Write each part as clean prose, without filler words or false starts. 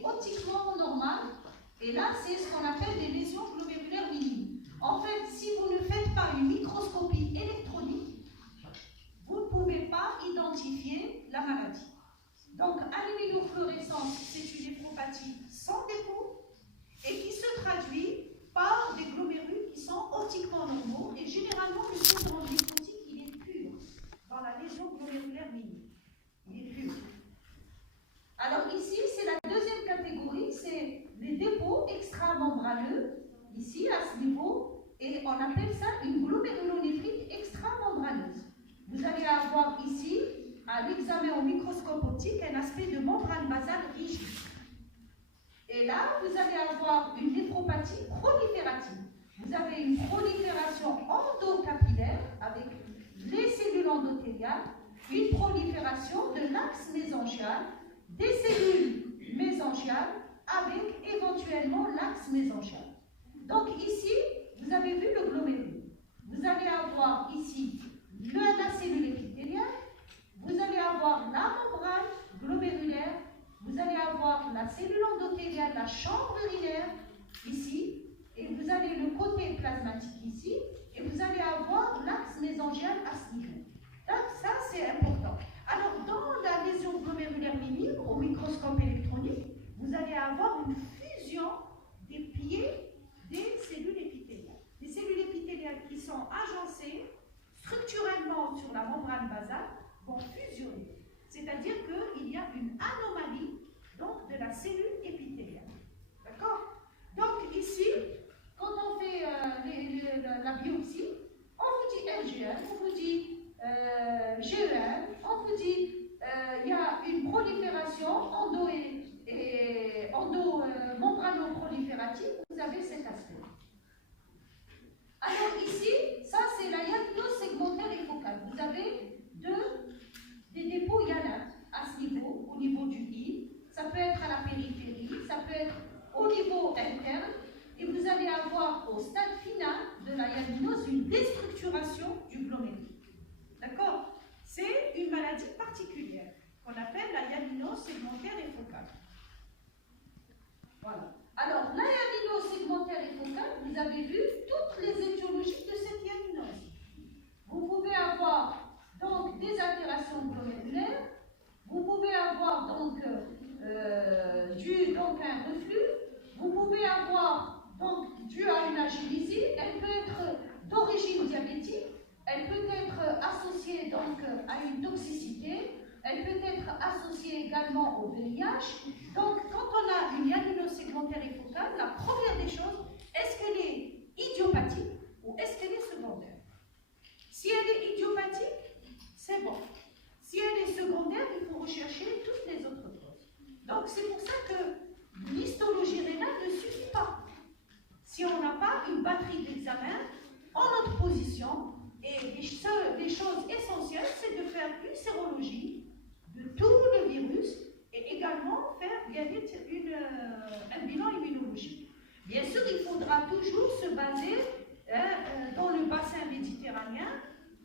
est optiquement normal, et là, c'est ce qu'on appelle des lésions glomérulaires minimes. En fait, si vous ne faites pas une microscopie électronique, vous ne pouvez pas identifier la maladie. Donc, à l'immunofluorescence, c'est une néphropathie sans dépôt et qui se traduit par des glomérules qui sont optiquement normaux, et généralement, le syndrome néphrotique, il est pur dans la lésion glomérulaire minime. Il est pur. Alors ici, c'est la deuxième catégorie, c'est les dépôts extramembraneux, ici, à ce niveau, et on appelle ça une glomérulonéphrite extramembraneuse. Vous allez avoir ici, à l'examen au microscope optique, un aspect de membrane basale rigide. Et là, vous allez avoir une néphropathie proliférative. Vous avez une prolifération endocapillaire avec les cellules endothéliales, une prolifération de l'axe mésangial, des cellules mésangiales avec éventuellement l'axe mésangial. Donc ici, vous avez vu le glomérule. Vous allez avoir ici la cellule épithéliale, vous allez avoir la membrane glomérulaire, vous allez avoir la cellule endothéliale, la chambre urinaire ici, et vous avez le côté plasmatique ici, et vous allez avoir l'axe mésangial à ce niveau. Donc ça, c'est important. Alors, dans la lésion glomérulaire minime, au microscope électronique, vous allez avoir une fusion des pieds des cellules épithéliales. Les cellules épithéliales qui sont agencées structurellement sur la membrane basale vont fusionner. C'est-à-dire qu'il y a une anomalie donc, de la cellule épithéliale. D'accord? Donc ici, quand on fait la biopsie, on vous dit LGL, on vous dit GEL, on vous dit il y a une prolifération endo-membrano-proliférative, vous avez cet aspect. Alors ici, ça c'est la hyalinose segmentaire et focale. Vous avez des dépôts hyalins à ce niveau, au niveau du I. Ça peut être à la périphérie, ça peut être au niveau interne. Et vous allez avoir au stade final de la hyalinose une déstructuration du glomérule. D'accord? C'est une maladie particulière qu'on appelle la hyalinose segmentaire et focale. Voilà. Alors, la hyalinose segmentaire et focale, vous avez vu toutes les étiologies de cette hyalinose. Vous pouvez avoir donc des altérations glomérulaires, vous pouvez avoir donc, un reflux, vous pouvez avoir donc dû à une agénésie, elle peut être d'origine diabétique, elle peut être associée donc à une toxicité, elle peut être associée également au VIH. Donc, quand on a une hyalinose segmentaire et focale, la première des choses, est-ce qu'elle est idiopathique ou est-ce qu'elle est secondaire? Si elle est idiopathique, c'est bon. Si elle est secondaire, il faut rechercher toutes les autres causes. Donc, c'est pour ça que l'histologie rénale ne suffit pas. Si on n'a pas une batterie d'examens en notre position, et les choses essentielles, c'est de faire une sérologie de tout le virus et également faire un bilan immunologique. Bien sûr, il faudra toujours se baser dans le bassin méditerranéen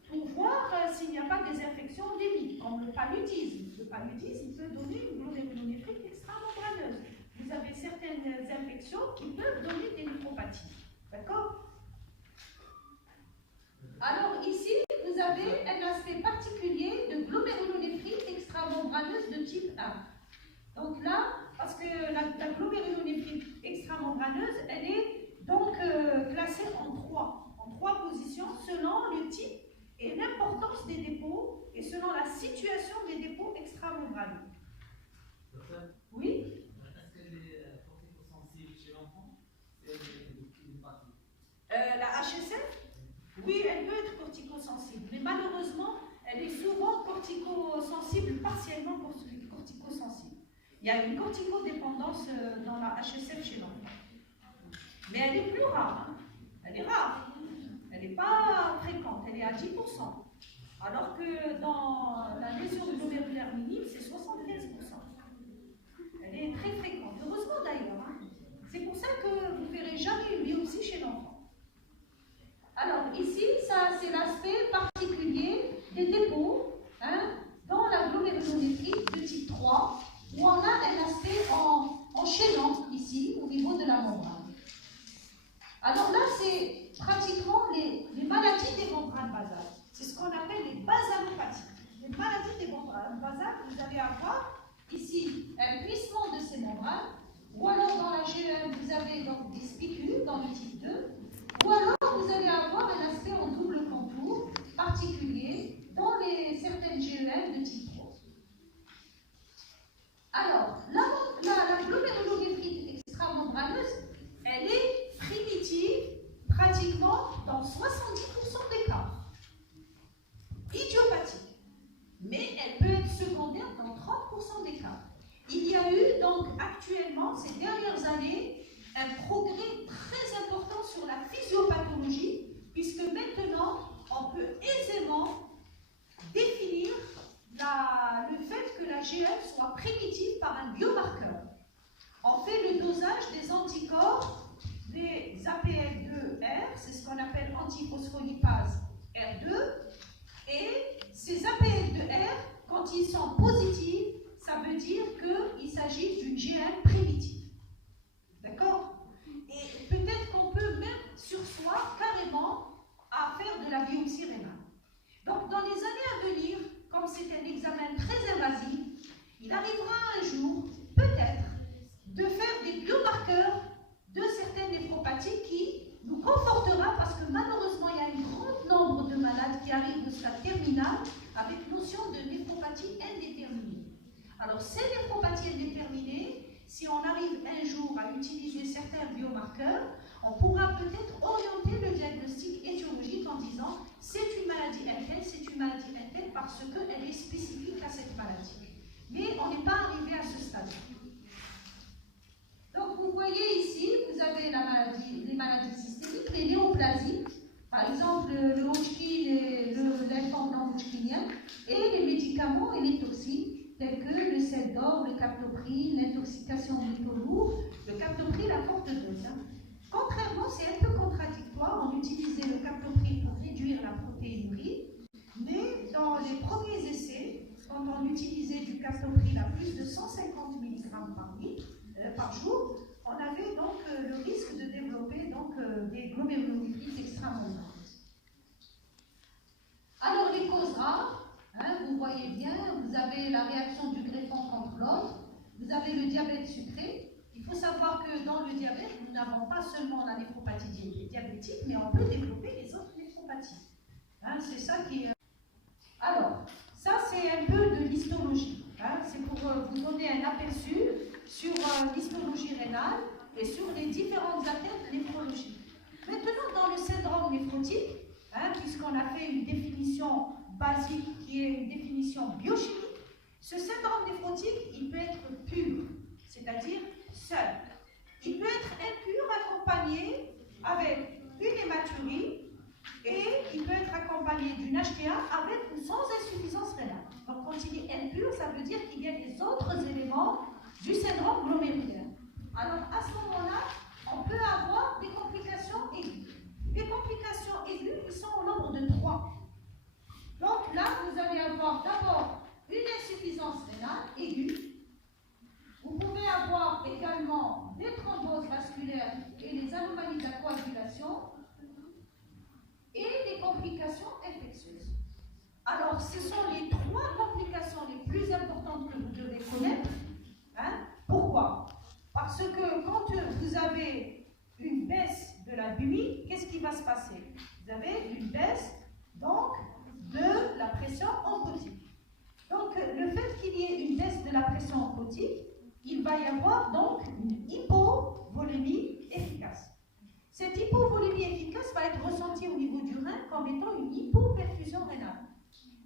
pour voir s'il n'y a pas des infections endémiques, comme le paludisme. Le paludisme peut donner une glomérulonéphrite extramembraneuse. Vous avez certaines infections qui peuvent donner des néphropathies. D'accord? Alors ici, vous avez un aspect particulier de glomérulonéphrite extramembraneuse de type 1. Donc là, parce que la glomérulonéphrite extramembraneuse, elle est donc classée en trois positions selon le type et l'importance des dépôts et selon la situation des dépôts extramembraneux. Oui? Est-ce qu'elle est corticosensible chez l'enfant? La HSF? Oui, elle peut être corticosensible, mais malheureusement, elle est souvent corticosensible, partiellement corticosensible. Il y a une corticodépendance dans la HSF chez l'enfant. Mais elle est plus rare. Hein. Elle est rare. Elle n'est pas fréquente, elle est à 10%. Alors que dans la lésion glomérulaire minime, c'est 75%. Elle est très fréquente. Heureusement d'ailleurs. Hein. C'est pour ça que vous ne verrez jamais une biopsie chez l'enfant. Alors ici, ça c'est l'aspect particulier des dépôts dans la glomérulonéphrite de type 3, où on a un aspect en actuellement, ces dernières années, un progrès très important sur la physiopathologie, puisque maintenant, on peut aisément définir le fait que la GF soit primitive par un biomarqueur. On fait le dosage des anticorps des APL2R, c'est ce qu'on appelle antiphospholipase R2, et ces APL2R, quand ils sont positifs, ça veut dire qu'il s'agit d'une GM primitive. D'accord? Et peut-être qu'on peut même surseoir carrément à faire de la biopsie rénale. Donc, dans les années à venir, comme c'est un examen très invasif, il arrivera un jour, peut-être, de faire des biomarqueurs de certaines néphropathies qui nous confortera parce que malheureusement, il y a un grand nombre de malades qui arrivent au stade terminal avec notion de néphropathie indéterminée. Alors, ces néphropathies indéterminées, si on arrive un jour à utiliser certains biomarqueurs, on pourra peut-être orienter le diagnostic étiologique en disant c'est une maladie interne parce qu'elle est spécifique à cette maladie. Mais on n'est pas arrivé à ce stade. Donc vous voyez ici, vous avez les maladies systémiques, les néoplasies, par exemple le Hodgkin et le lymphome non-Hodgkinien, et les médicaments et les toxiques tels que le sel d'or, le captopril, l'intoxication au métaux lourds, le captopril à forte dose. Contrairement, c'est un peu contradictoire, on utilisait le captopril pour réduire la protéinurie, mais dans les premiers essais, quand on utilisait du captopril à plus de 150 mg par jour, on avait donc le risque de développer donc, des glomérulonéphrites extramolénaires. Alors les causes rares, vous voyez bien, vous avez la réaction du greffon contre l'autre, vous avez le diabète sucré. Il faut savoir que dans le diabète, nous n'avons pas seulement la néphropathie diabétique, mais on peut développer les autres néphropathies. C'est ça qui est... Alors, ça c'est un peu de l'histologie. C'est pour vous donner un aperçu sur l'histologie rénale et sur les différentes atteintes néphrologiques. Maintenant, dans le syndrome néphrotique, puisqu'on a fait une définition basique qui est une définition biochimique, ce syndrome néphrotique, il peut être pur, c'est-à-dire seul. Il peut être impur accompagné avec une hématurie et il peut être accompagné d'une HTA avec ou sans insuffisance rénale. Donc quand il est impur, ça veut dire qu'il y a des autres éléments du syndrome glomérulaire. Alors à ce moment-là, on peut avoir des complications aiguës. Les complications aiguës, ils sont au nombre de 3. Donc là, vous allez avoir d'abord une insuffisance rénale aiguë. Vous pouvez avoir également des thromboses vasculaires et les anomalies de la coagulation et les complications infectieuses. Alors, ce sont les 3 complications les plus importantes que vous devez connaître. Pourquoi? Parce que quand vous avez une baisse de la BUI, qu'est-ce qui va se passer? Vous avez une baisse donc de la pression oncotique. Donc, le fait qu'il y ait une baisse de la pression oncotique, il va y avoir donc une hypovolémie efficace. Cette hypovolémie efficace va être ressentie au niveau du rein comme étant une hypoperfusion rénale.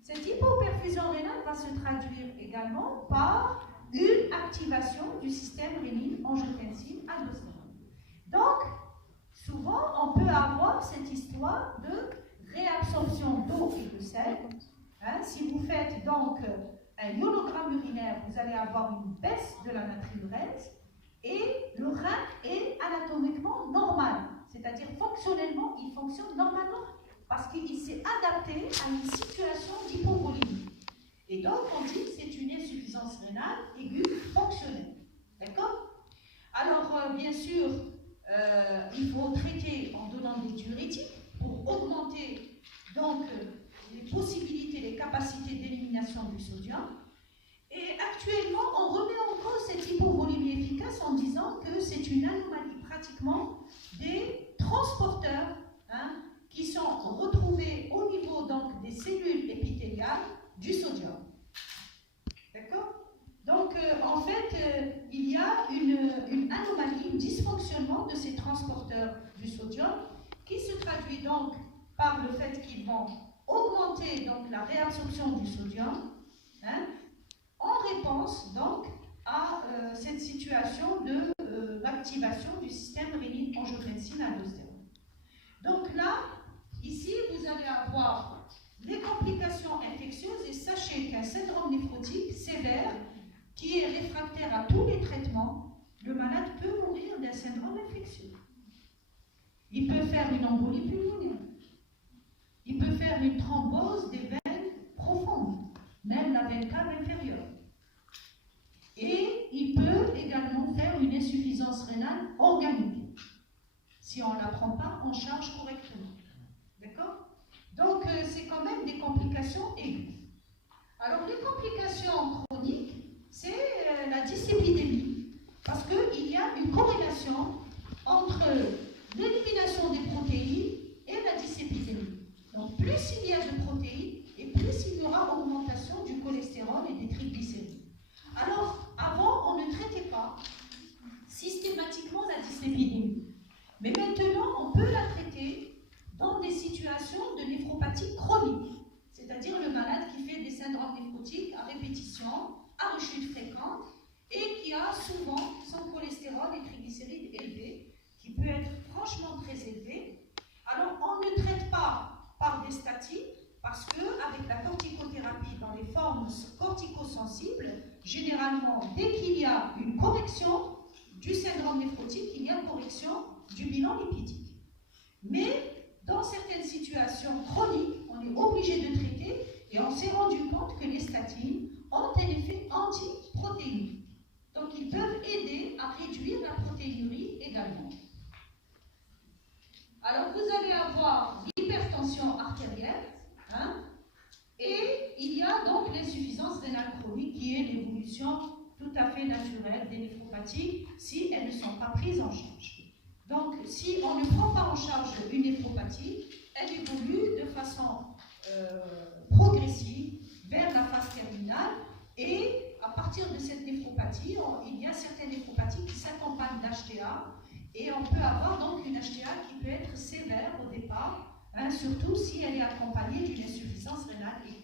Cette hypoperfusion rénale va se traduire également par une activation du système rénine-angiotensine-aldostérone. Donc, souvent, on peut avoir cette histoire de réabsorption d'eau et de sel. Si vous faites donc un ionogramme urinaire, vous allez avoir une baisse de la natriurèse et le rein est anatomiquement normal, c'est-à-dire fonctionnellement, il fonctionne normalement parce qu'il s'est adapté à une situation d'hypovolémie. Et donc, on dit que c'est une insuffisance rénale aiguë fonctionnelle. D'accord? Alors, bien sûr, il faut traiter en donnant des diurétiques pour augmenter donc les possibilités, les capacités d'élimination du sodium. Et actuellement, on remet en cause cette hypovolémie efficace en disant que c'est une anomalie pratiquement des transporteurs qui sont retrouvés au niveau donc, des cellules épithéliales du sodium. D'accord? Donc, en fait, il y a une anomalie, un dysfonctionnement de ces transporteurs du sodium qui se traduit donc par le fait qu'ils vont augmenter donc, la réabsorption du sodium en réponse donc, à cette situation situation d'activation du système rénine-angiotensine-aldostérone. Donc là, ici, vous allez avoir les complications infectieuses et sachez qu'un syndrome néphrotique sévère qui est réfractaire à tous les traitements, le malade peut mourir d'un syndrome infectieux. Il peut faire une embolie pulmonaire. Il peut faire une thrombose des veines profondes, même la veine cave inférieure. Et il peut également faire une insuffisance rénale organique, si on ne la prend pas en charge correctement. D'accord? Donc, c'est quand même des complications aiguës. Alors, les complications chroniques, c'est la dyslipidémie, parce qu'il y a une corrélation entre l'élimination des protéines et la dyslipidémie. Donc, plus il y a de protéines, et plus il y aura augmentation du cholestérol et des triglycérides. Alors, avant, on ne traitait pas systématiquement la dyslipidémie. Mais maintenant, on peut la traiter dans des situations de néphropathie chronique, c'est-à-dire le malade qui fait des syndromes néphrotiques à répétition, à rechute fréquente, et qui a souvent son cholestérol et triglycérides élevés, qui peut être franchement très élevé. Alors, on ne traite pas par des statines, parce qu'avec la corticothérapie dans les formes corticosensibles, généralement, dès qu'il y a une correction du syndrome néphrotique, il y a une correction du bilan lipidique. Mais dans certaines situations chroniques, on est obligé de traiter et on s'est rendu compte que les statines ont un effet anti-protéinique. Donc, ils peuvent aider à réduire la protéinurie également. Alors, vous allez avoir l'hypertension artérielle, et il y a donc l'insuffisance rénale chronique qui est l'évolution tout à fait naturelle des néphropathies si elles ne sont pas prises en charge. Donc, si on ne prend pas en charge une néphropathie, elle évolue de façon progressive vers la phase terminale et à partir de cette néphropathie, il y a certaines néphropathies qui s'accompagnent d'HTA et on peut avoir donc une HTA qui peut être sévère au départ, surtout si elle est accompagnée d'une insuffisance rénale aiguë.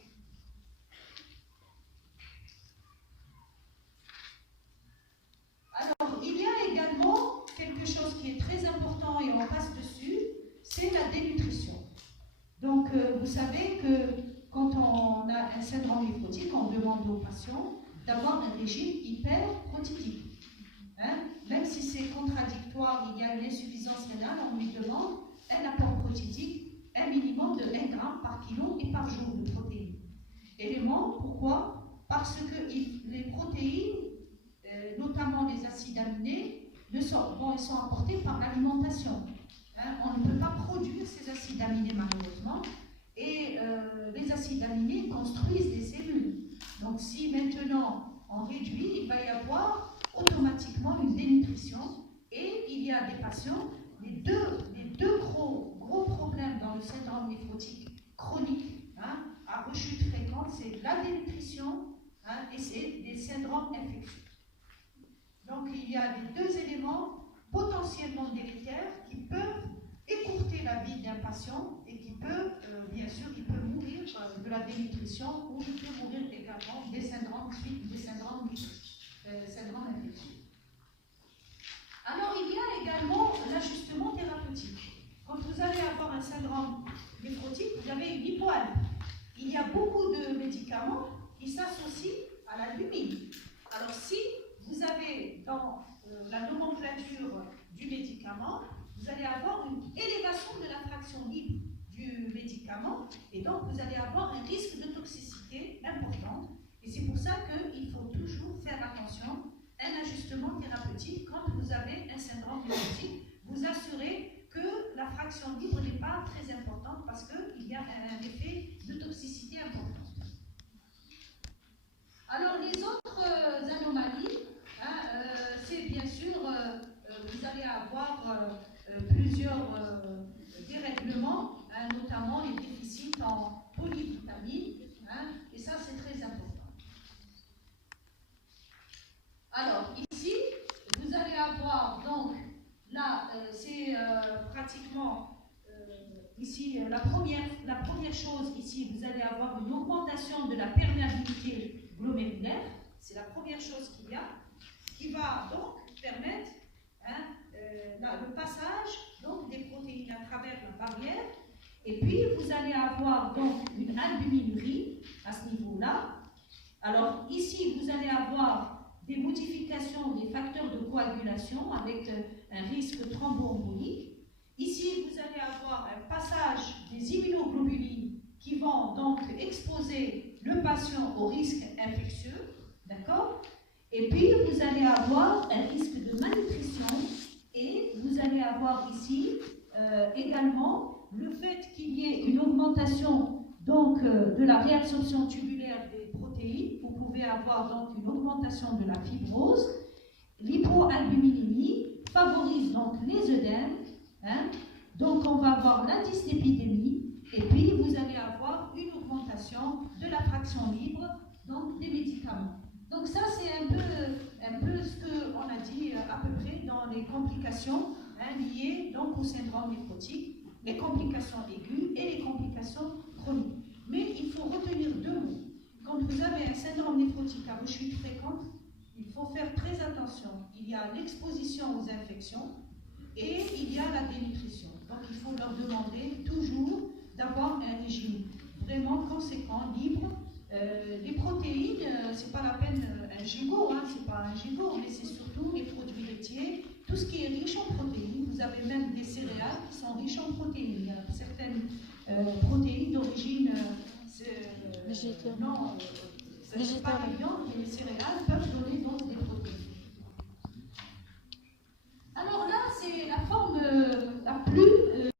Alors, il y a également quelque chose qui est très important et on passe dessus, c'est la dénutrition. Donc, vous savez que quand on a un syndrome néphrotique, on demande aux patients d'avoir un régime hyperprotidique. Même si c'est contradictoire, il y a une insuffisance rénale, on lui demande un apport protidique, un minimum de 1 g par kilo et par jour de protéines. Élément, pourquoi? Parce que les protéines, notamment les acides aminés, ils sont apportés par l'alimentation. On ne peut pas produire ces acides aminés malheureusement, et les acides aminés construisent des cellules. Donc si maintenant on réduit, il va y avoir automatiquement une dénutrition, et il y a des patients, les deux gros problèmes dans le syndrome néphrotique chronique, à rechute fréquente, c'est la dénutrition et c'est des syndromes infectieux. Donc il y a les deux éléments potentiellement délétères qui peuvent écourter la vie d'un patient et qui peut, bien sûr, il peut mourir de la dénutrition ou il peut mourir également des syndromes infectieux. Alors il y a également l'ajustement thérapeutique. Quand vous allez avoir un syndrome néphrotique, vous avez une hypoalémie. Il y a beaucoup de médicaments qui s'associent à l'albumine. Alors si vous avez dans la nomenclature du médicament, vous allez avoir une élévation de la fraction libre du médicament et donc vous allez avoir un risque de toxicité importante. Et c'est pour ça qu'il faut toujours faire attention à un ajustement thérapeutique quand vous avez un syndrome néphrotique. Vous assurez que la fraction libre n'est pas très importante parce qu'il y a un effet de toxicité important. Alors les autres anomalies, c'est bien sûr, vous allez avoir plusieurs dérèglements, notamment les déficits en polyvitamines, et ça c'est très important. Alors ici, vous allez avoir donc, là c'est pratiquement, ici la première chose, ici vous allez avoir une augmentation de la perméabilité glomérulaire, c'est la première chose qu'il y a, qui va donc permettent le passage donc, des protéines à travers la barrière. Et puis, vous allez avoir donc une albuminurie à ce niveau-là. Alors, ici, vous allez avoir des modifications des facteurs de coagulation avec un risque thromboembolique. Ici, vous allez avoir un passage des immunoglobulines qui vont donc exposer le patient au risque infectieux, d'accord? Et puis, vous allez avoir un risque de malnutrition et vous allez avoir ici également le fait qu'il y ait une augmentation donc, de la réabsorption tubulaire des protéines. Vous pouvez avoir donc une augmentation de la fibrose. L'hypoalbuminémie favorise donc les œdèmes. Donc, on va avoir la dyslipidémie. Et puis, vous allez avoir une augmentation de la fraction libre donc, des médicaments. Donc ça, c'est un peu ce qu'on a dit à peu près dans les complications liées donc, au syndrome néphrotique, les complications aiguës et les complications chroniques. Mais il faut retenir deux mots. Quand vous avez un syndrome néphrotique à vos chutes fréquentes, il faut faire très attention. Il y a l'exposition aux infections et il y a la dénutrition. Donc il faut leur demander toujours d'avoir un régime vraiment conséquent, libre. Les protéines, c'est pas la peine un gigot, c'est pas un gigot, mais c'est surtout les produits laitiers, tout ce qui est riche en protéines. Vous avez même des céréales qui sont riches en protéines. Il y a certaines protéines d'origine non, c'est pas évident, mais les céréales peuvent